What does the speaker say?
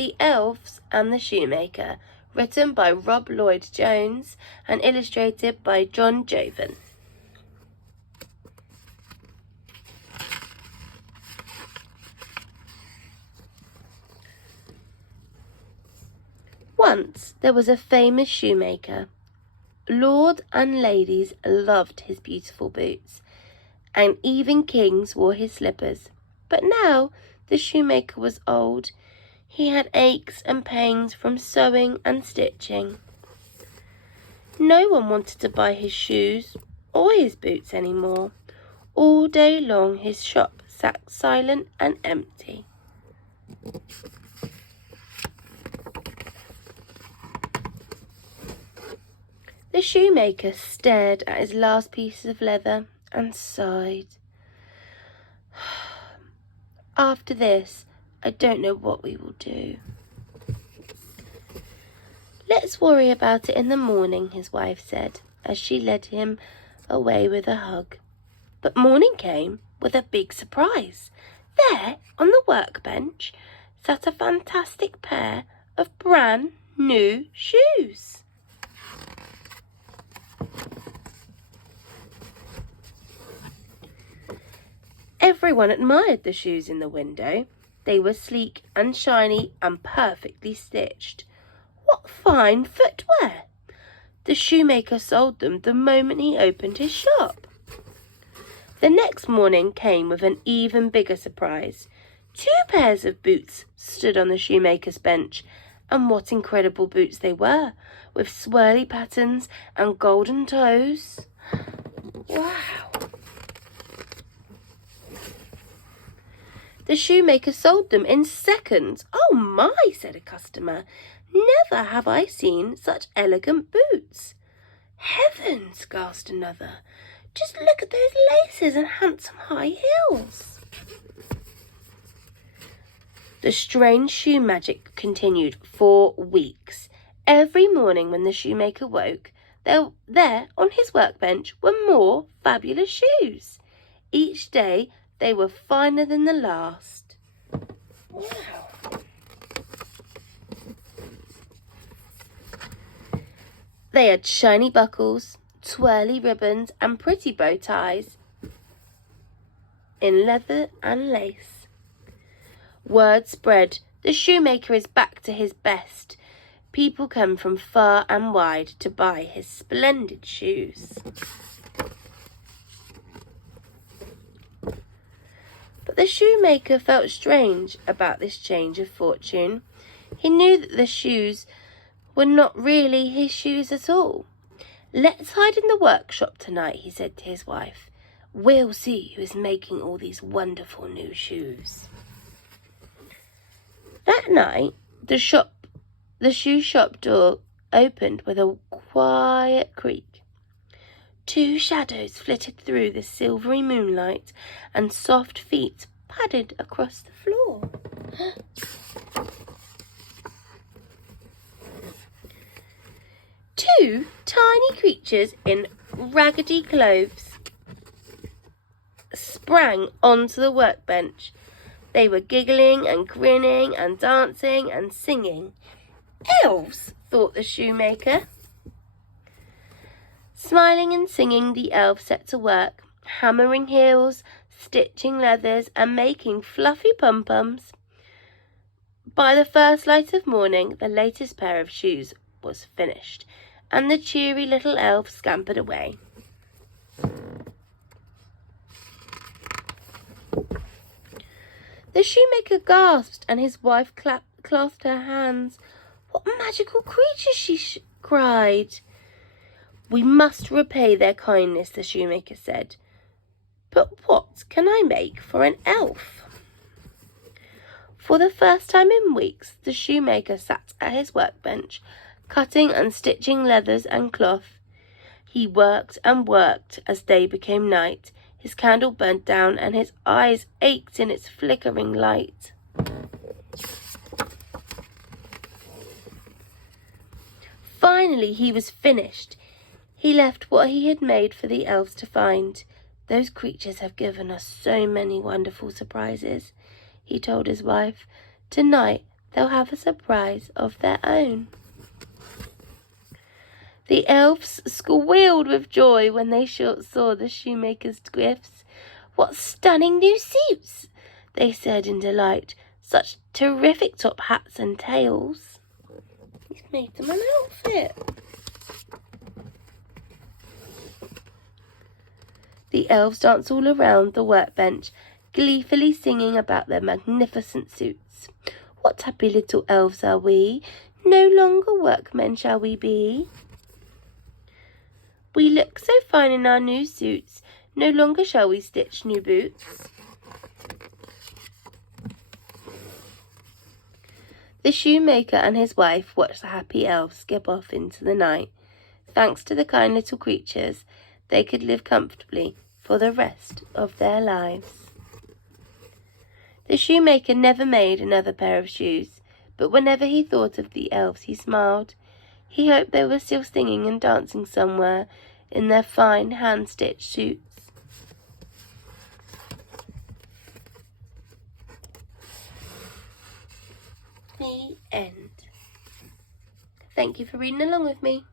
The Elves and the Shoemaker, written by Lloyd Jones and illustrated by Joven. Once there was a famous shoemaker. Lords and ladies loved his beautiful boots, and even kings wore his slippers. But now the shoemaker was old. He had aches and pains from sewing and stitching. No one wanted to buy his shoes or his boots anymore. All day long his shop sat silent and empty. The shoemaker stared at his last pieces of leather and sighed. After this, I don't know what we will do. Let's worry about it in the morning, his wife said, as she led him away with a hug. But morning came with a big surprise. There, on the workbench, sat a fantastic pair of brand new shoes. Everyone admired the shoes in the window. They were sleek and shiny and perfectly stitched. What fine footwear! The shoemaker sold them the moment he opened his shop. The next morning came with an even bigger surprise. 2 pairs of boots stood on the shoemaker's bench, and what incredible boots they were, with swirly patterns and golden toes. Wow! The shoemaker sold them in seconds. "Oh my," said a customer. "Never have I seen such elegant boots." "Heavens," gasped another. "Just look at those laces and handsome high heels." The strange shoe magic continued for weeks. Every morning when the shoemaker woke, there on his workbench were more fabulous shoes. Each day they were finer than the last. Wow. They had shiny buckles, twirly ribbons, and pretty bow ties in leather and lace. Word spread, the shoemaker is back to his best. People come from far and wide to buy his splendid shoes. But the shoemaker felt strange about this change of fortune. He knew that the shoes were not really his shoes at all. "Let's hide in the workshop tonight," he said to his wife. "We'll see who is making all these wonderful new shoes." That night, the shoe shop door opened with a quiet creak. 2 shadows flitted through the silvery moonlight, and soft feet padded across the floor. 2 tiny creatures in raggedy clothes sprang onto the workbench. They were giggling and grinning and dancing and singing. "Elves," thought the shoemaker. Smiling and singing, the elves set to work, hammering heels, stitching leathers, and making fluffy pom-poms. By the first light of morning, the latest pair of shoes was finished, and the cheery little elf scampered away. The shoemaker gasped, and his wife clasped her hands. "What magical creatures!" she cried. "We must repay their kindness," the shoemaker said. "But what can I make for an elf?" For the first time in weeks, the shoemaker sat at his workbench, cutting and stitching leathers and cloth. He worked and worked as day became night. His candle burnt down, and his eyes ached in its flickering light. Finally, he was finished. He left what he had made for the elves to find. "Those creatures have given us so many wonderful surprises," he told his wife. "Tonight they'll have a surprise of their own. The elves squealed with joy when they saw the shoemaker's gifts. "What stunning new suits!" they said in delight. "Such terrific top hats and tails." He's made them an outfit. The elves danced all around the workbench, gleefully singing about their magnificent suits. "What happy little elves are we! No longer workmen shall we be. We look so fine in our new suits, no longer shall we stitch new boots." The shoemaker and his wife watched the happy elves skip off into the night. Thanks to the kind little creatures, they could live comfortably for the rest of their lives. The shoemaker never made another pair of shoes, but whenever he thought of the elves he smiled. He hoped they were still singing and dancing somewhere in their fine hand-stitched suits. The end. Thank you for reading along with me.